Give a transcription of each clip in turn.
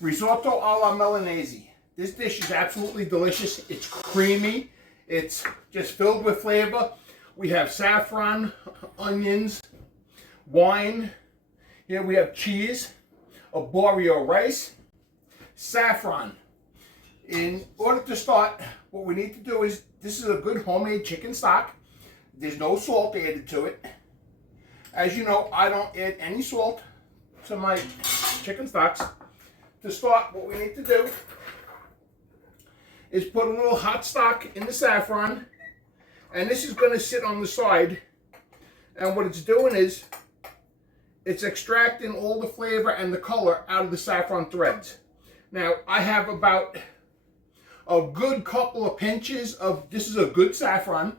Risotto alla Milanese. This dish is absolutely delicious. It's creamy. It's just filled with flavor. We have saffron, onions, wine. Here we have cheese, arborio rice, saffron. In order to start, what we need to do is, this is a good homemade chicken stock. There's no salt added to it. As you know, I don't add any salt to my chicken stocks. To start, what we need to do is put a little hot stock in the saffron, and this is going to sit on the side, and what it's doing is it's extracting all the flavor and the color out of the saffron threads. Now, I have about a good couple of pinches of, this is a good saffron,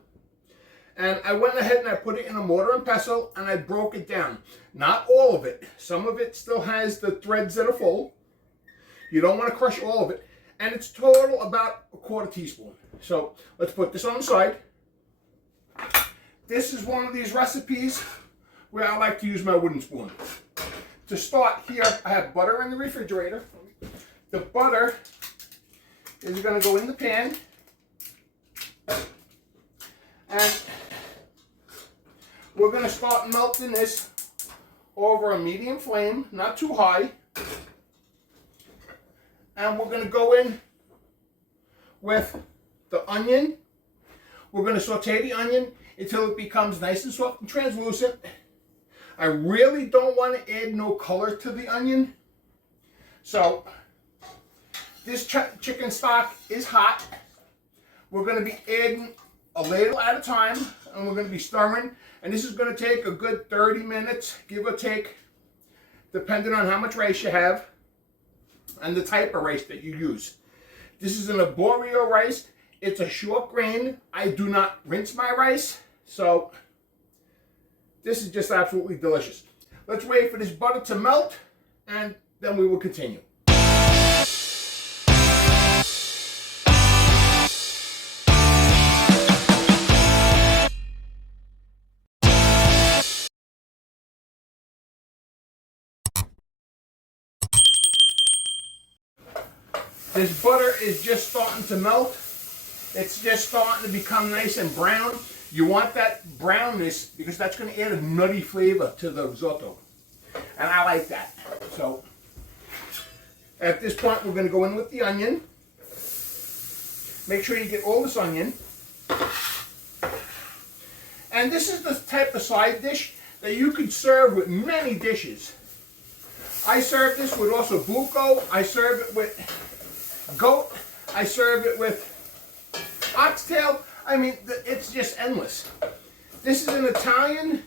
and I went ahead and I put it in a mortar and pestle and I broke it down. Not all of it. Some of it still has the threads that are full. You don't want to crush all of it. And it's total about a quarter teaspoon. So let's put this on the side. This is one of these recipes where I like to use my wooden spoon. To start here, I have butter in the refrigerator. The butter is going to go in the pan. And we're going to start melting this over a medium flame, not too high. And we're going to go in with the onion. We're going to saute the onion until it becomes nice and soft and translucent. I really don't want to add no color to the onion. So this chicken stock is hot. We're going to be adding a ladle at a time, and we're going to be stirring. And this is going to take a good 30 minutes, give or take, depending on how much rice you have and the type of rice that you use. This is an arborio rice. It's a short grain. I do not rinse my rice, so this is just absolutely delicious. Let's wait for this butter to melt, and then we will continue. This butter is just starting to melt. It's just starting to become nice and brown. You want that brownness because that's going to add a nutty flavor to the risotto. And I like that. So at this point, we're going to go in with the onion. Make sure you get all this onion. And this is the type of side dish that you could serve with many dishes. I serve this with osso buco. I serve it with goat. I serve it with oxtail. I mean, it's just endless. This is an Italian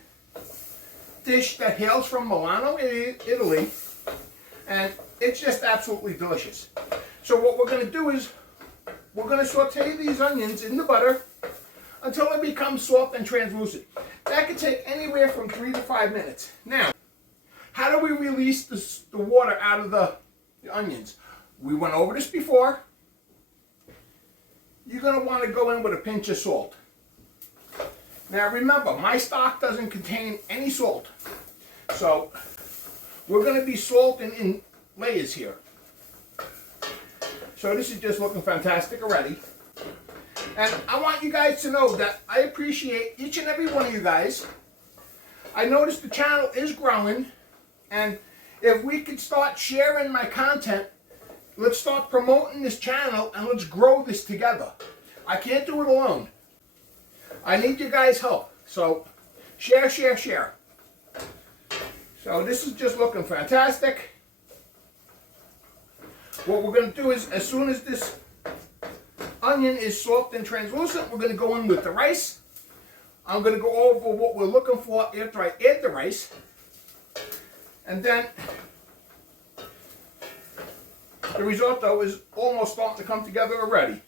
dish that hails from Milano, Italy, and it's just absolutely delicious. So what we're going to do is we're going to saute these onions in the butter until it becomes soft and translucent. That could take anywhere from 3 to 5 minutes. Now, how do we release the water out of the onions? We went over this before. You're going to want to go in with a pinch of salt. Now remember, my stock doesn't contain any salt. So we're going to be salting in layers here. So this is just looking fantastic already. And I want you guys to know that I appreciate each and every one of you guys. I noticed the channel is growing. And if we could start sharing my content, let's start promoting this channel and let's grow this together. I can't do it alone. I need you guys' help. So share, share, share. So this is just looking fantastic. What we're going to do is, as soon as this onion is soft and translucent, we're going to go in with the rice. I'm going to go over what we're looking for after I add the rice. And then the risotto is almost starting to come together already.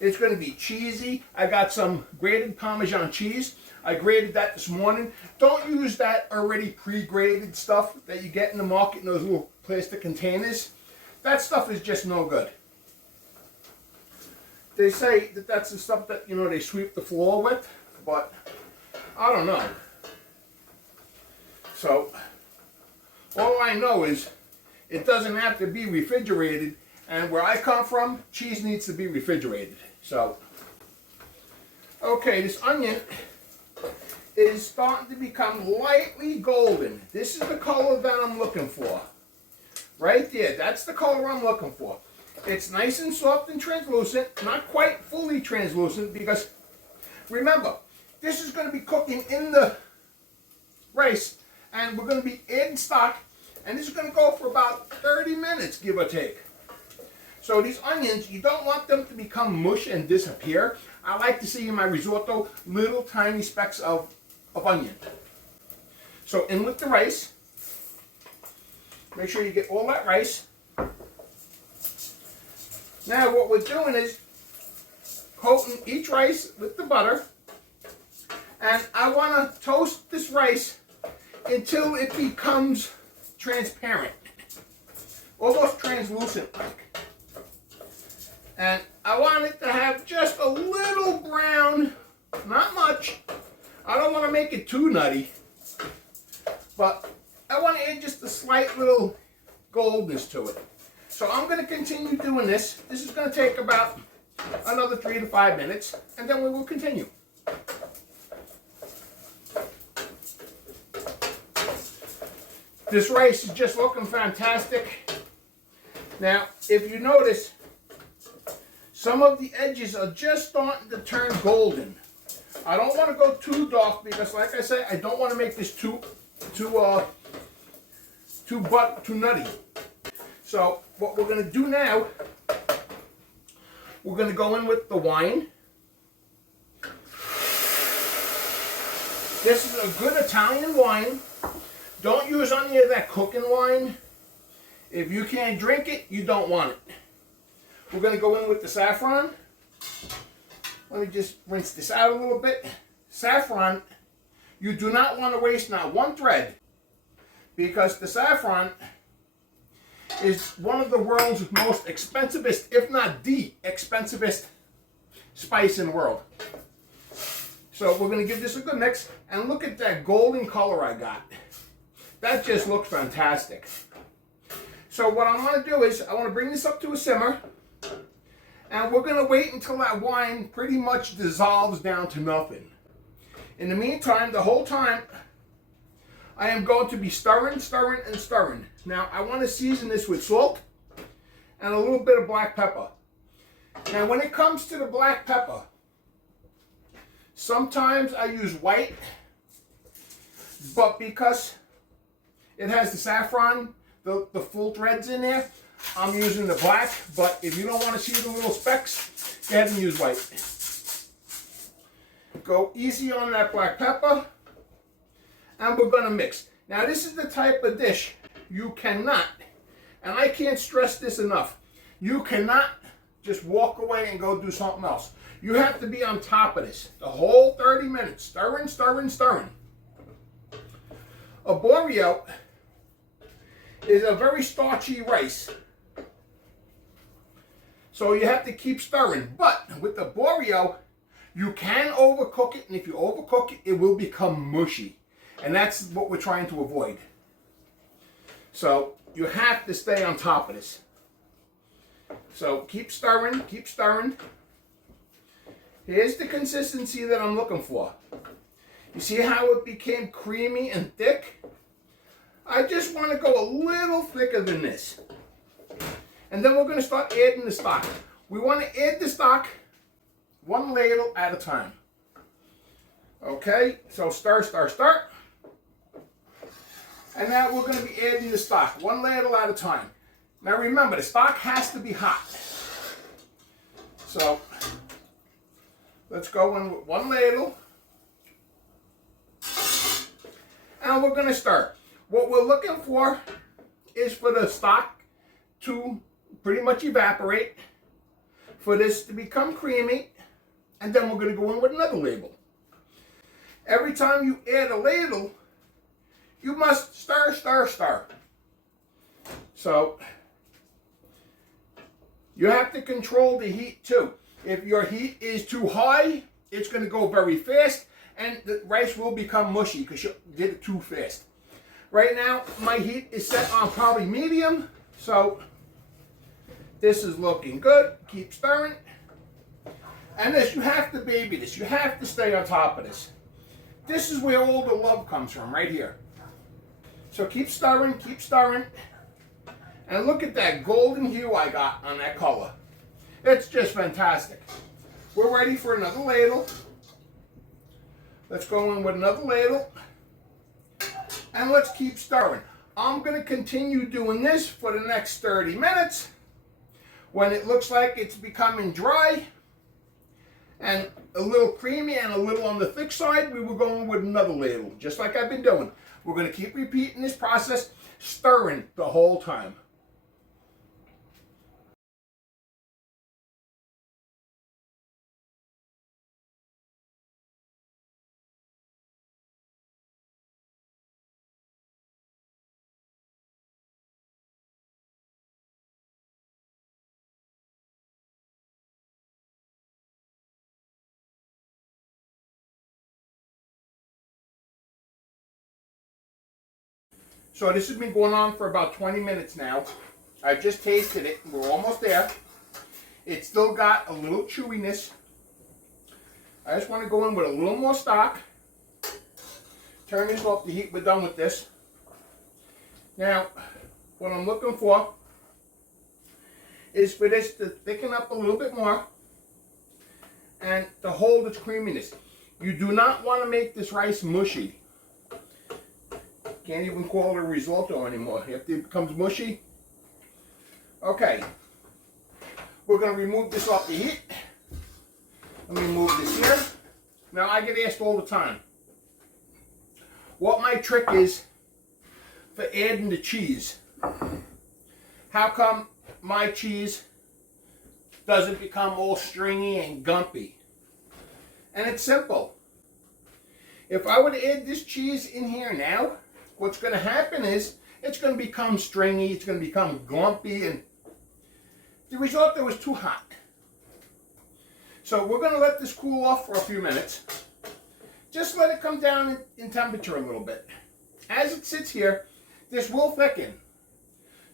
It's going to be cheesy. I got some grated Parmesan cheese. I grated that this morning. Don't use that already pre-grated stuff that you get in the market in those little plastic containers. That stuff is just no good. They say that that's the stuff that, you know, they sweep the floor with, but I don't know. So all I know is It doesn't have to be refrigerated. And where I come from, cheese needs to be refrigerated. So, okay, this onion is starting to become lightly golden. This is the color that I'm looking for. Right there, that's the color I'm looking for. It's nice and soft and translucent, not quite fully translucent because, remember, this is going to be cooking in the rice and we're going to be adding stock, and this is going to go for about 30 minutes, give or take. So these onions, you don't want them to become mush and disappear. I like to see in my risotto little tiny specks of onion. So in with the rice. Make sure you get all that rice. Now what we're doing is coating each rice with the butter. And I want to toast this rice until it becomes transparent. Almost translucent like. And I want it to have just a little brown, not much. I don't want to make it too nutty. But I want to add just a slight little goldness to it. So I'm going to continue doing this. This is going to take about another 3 to 5 minutes, and then we will continue. This rice is just looking fantastic. Now, if you notice, some of the edges are just starting to turn golden. I don't want to go too dark because, like I said, I don't want to make this too nutty. So what we're going to do now, we're going to go in with the wine. This is a good Italian wine. Don't use any of that cooking wine. If you can't drink it, you don't want it. We're going to go in with the saffron. Let me just rinse this out a little bit. Saffron, you do not want to waste not one thread, because the saffron is one of the world's most expensivest, if not the expensivest spice in the world. So we're going to give this a good mix, and look at that golden color I got. That just looks fantastic. So what I want to do is I want to bring this up to a simmer, and we're going to wait until that wine pretty much dissolves down to nothing. In the meantime, the whole time, I am going to be stirring, stirring, and stirring. Now, I want to season this with salt and a little bit of black pepper. Now, when it comes to the black pepper, sometimes I use white, but because it has the saffron, the full threads in there, I'm using the black. But if you don't want to see the little specks, go ahead and use white. Go easy on that black pepper, and we're going to mix. Now, this is the type of dish you cannot, and I can't stress this enough, you cannot just walk away and go do something else. You have to be on top of this the whole 30 minutes, stirring, stirring, stirring. Arborio is a very starchy rice, so you have to keep stirring. But with the Arborio, you can overcook it, and if you overcook it, it will become mushy. And that's what we're trying to avoid. So you have to stay on top of this. So keep stirring, keep stirring. Here's the consistency that I'm looking for. You see how it became creamy and thick? I just want to go a little thicker than this. And then we're going to start adding the stock. We want to add the stock one ladle at a time. Okay, so stir, stir, stir. And now we're going to be adding the stock one ladle at a time. Now remember, the stock has to be hot. So let's go in with one ladle. And we're going to stir. What we're looking for is for the stock to pretty much evaporate, for this to become creamy, and then we're going to go in with another ladle. Every time you add a ladle, you must stir, stir, stir. So you have to control the heat too. If your heat is too high, it's going to go very fast, and the rice will become mushy because you did it too fast. Right now, my heat is set on probably medium. So this is looking good. Keep stirring. And this, you have to baby this. You have to stay on top of this. This is where all the love comes from, right here. So keep stirring, keep stirring. And look at that golden hue I got on that color. It's just fantastic. We're ready for another ladle. Let's go in with another ladle. And let's keep stirring. I'm going to continue doing this for the next 30 minutes. When it looks like it's becoming dry and a little creamy and a little on the thick side, we will go in with another ladle, just like I've been doing. We're going to keep repeating this process, stirring the whole time. So this has been going on for about 20 minutes now. I just tasted it. We're almost there. It's still got a little chewiness. I just want to go in with a little more stock. Turn this off the heat. We're done with this. Now, what I'm looking for is for this to thicken up a little bit more and to hold its creaminess. You do not want to make this rice mushy. Can't even call it a risotto anymore. If it becomes mushy. Okay. We're going to remove this off the heat. Let me move this here. Now I get asked all the time what my trick is for adding the cheese. How come my cheese doesn't become all stringy and gumpy? And it's simple. If I were to add this cheese in here now, what's going to happen is it's going to become stringy, it's going to become glumpy, and the risotto is too hot. So we're going to let this cool off for a few minutes. Just let it come down in temperature a little bit. As it sits here, this will thicken.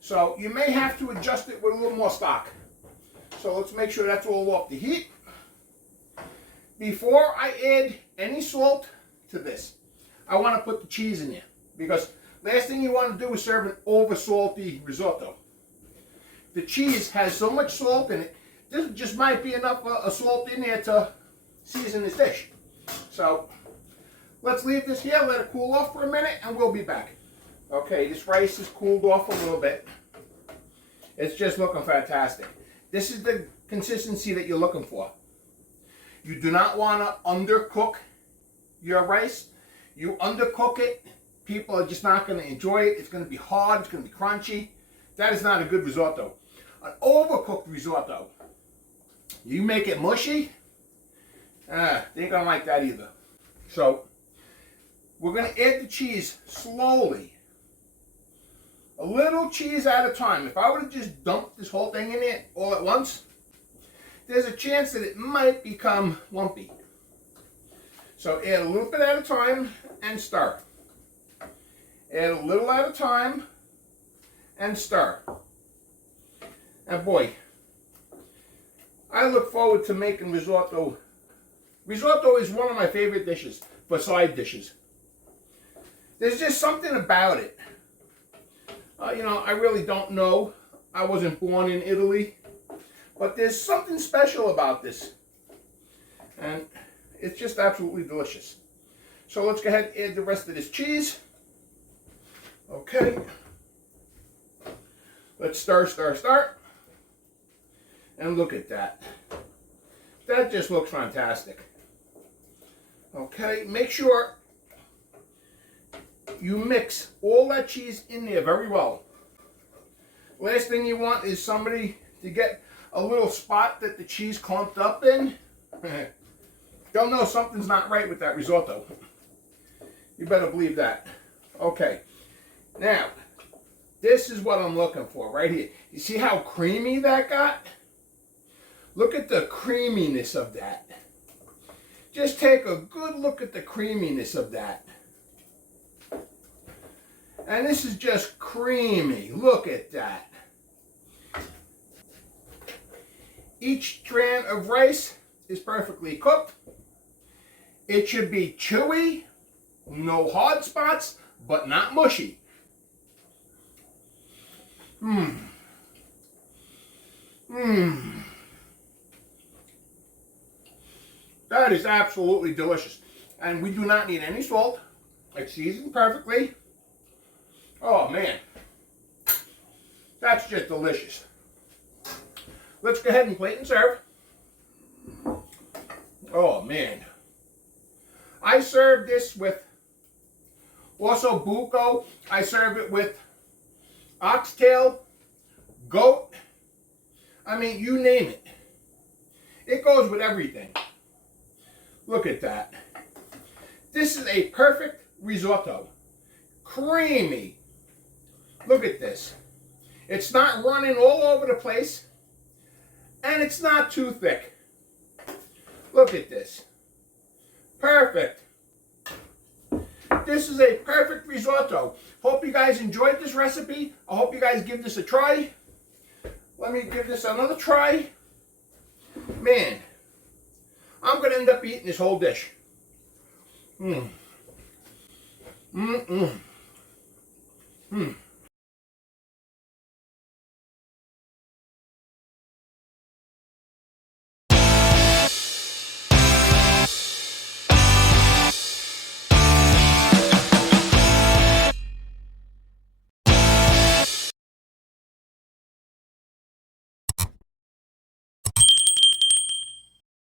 So you may have to adjust it with a little more stock. So let's make sure that's all off the heat. Before I add any salt to this, I want to put the cheese in there. Because last thing you want to do is serve an over salty risotto. The cheese has so much salt in it, this just might be enough salt in there to season this dish. So let's leave this here, let it cool off for a minute, and we'll be back. Okay, this rice is cooled off a little bit. It's just looking fantastic. This is the consistency that you're looking for. You do not want to undercook your rice. You undercook it, people are just not going to enjoy it. It's going to be hard. It's going to be crunchy. That is not a good risotto. An overcooked risotto, you make it mushy, they ain't going to like that either. So we're going to add the cheese slowly. A little cheese at a time. If I were to just dump this whole thing in there all at once, there's a chance that it might become lumpy. So add a little bit at a time and stir. Add a little at a time and stir. And boy, I look forward to making risotto. Risotto is one of my favorite dishes for side dishes. There's just something about it. You know, I really don't know. I wasn't born in Italy. But there's something special about this. And it's just absolutely delicious. So let's go ahead and add the rest of this cheese. Okay. Let's stir, stir, stir. And look at that. That just looks fantastic. Okay, make sure you mix all that cheese in there very well. Last thing you want is somebody to get a little spot that the cheese clumped up in. They'll know something's not right with that risotto. You better believe that. Okay, now this is what I'm looking for right here. You see how creamy that got? Look at the creaminess of that. Just take a good look at the creaminess of that. And this is just creamy. Look at that. Each strand of rice is perfectly cooked. It should be chewy, no hard spots, but not mushy. Mmm. Mmm. That is absolutely delicious. And we do not need any salt. It's seasoned perfectly. Oh man. That's just delicious. Let's go ahead and plate and serve. Oh man. I serve this with also buco. I serve it with oxtail, goat. I mean, you name it. It goes with everything. Look at that. This is a perfect risotto. Creamy. Look at this. It's not running all over the place. And it's not too thick. Look at this. Perfect. This is a perfect risotto. Hope you guys enjoyed this recipe. I hope you guys give this a try. Let me give this another try. Man, I'm going to end up eating this whole dish. Mmm. Mmm-mmm.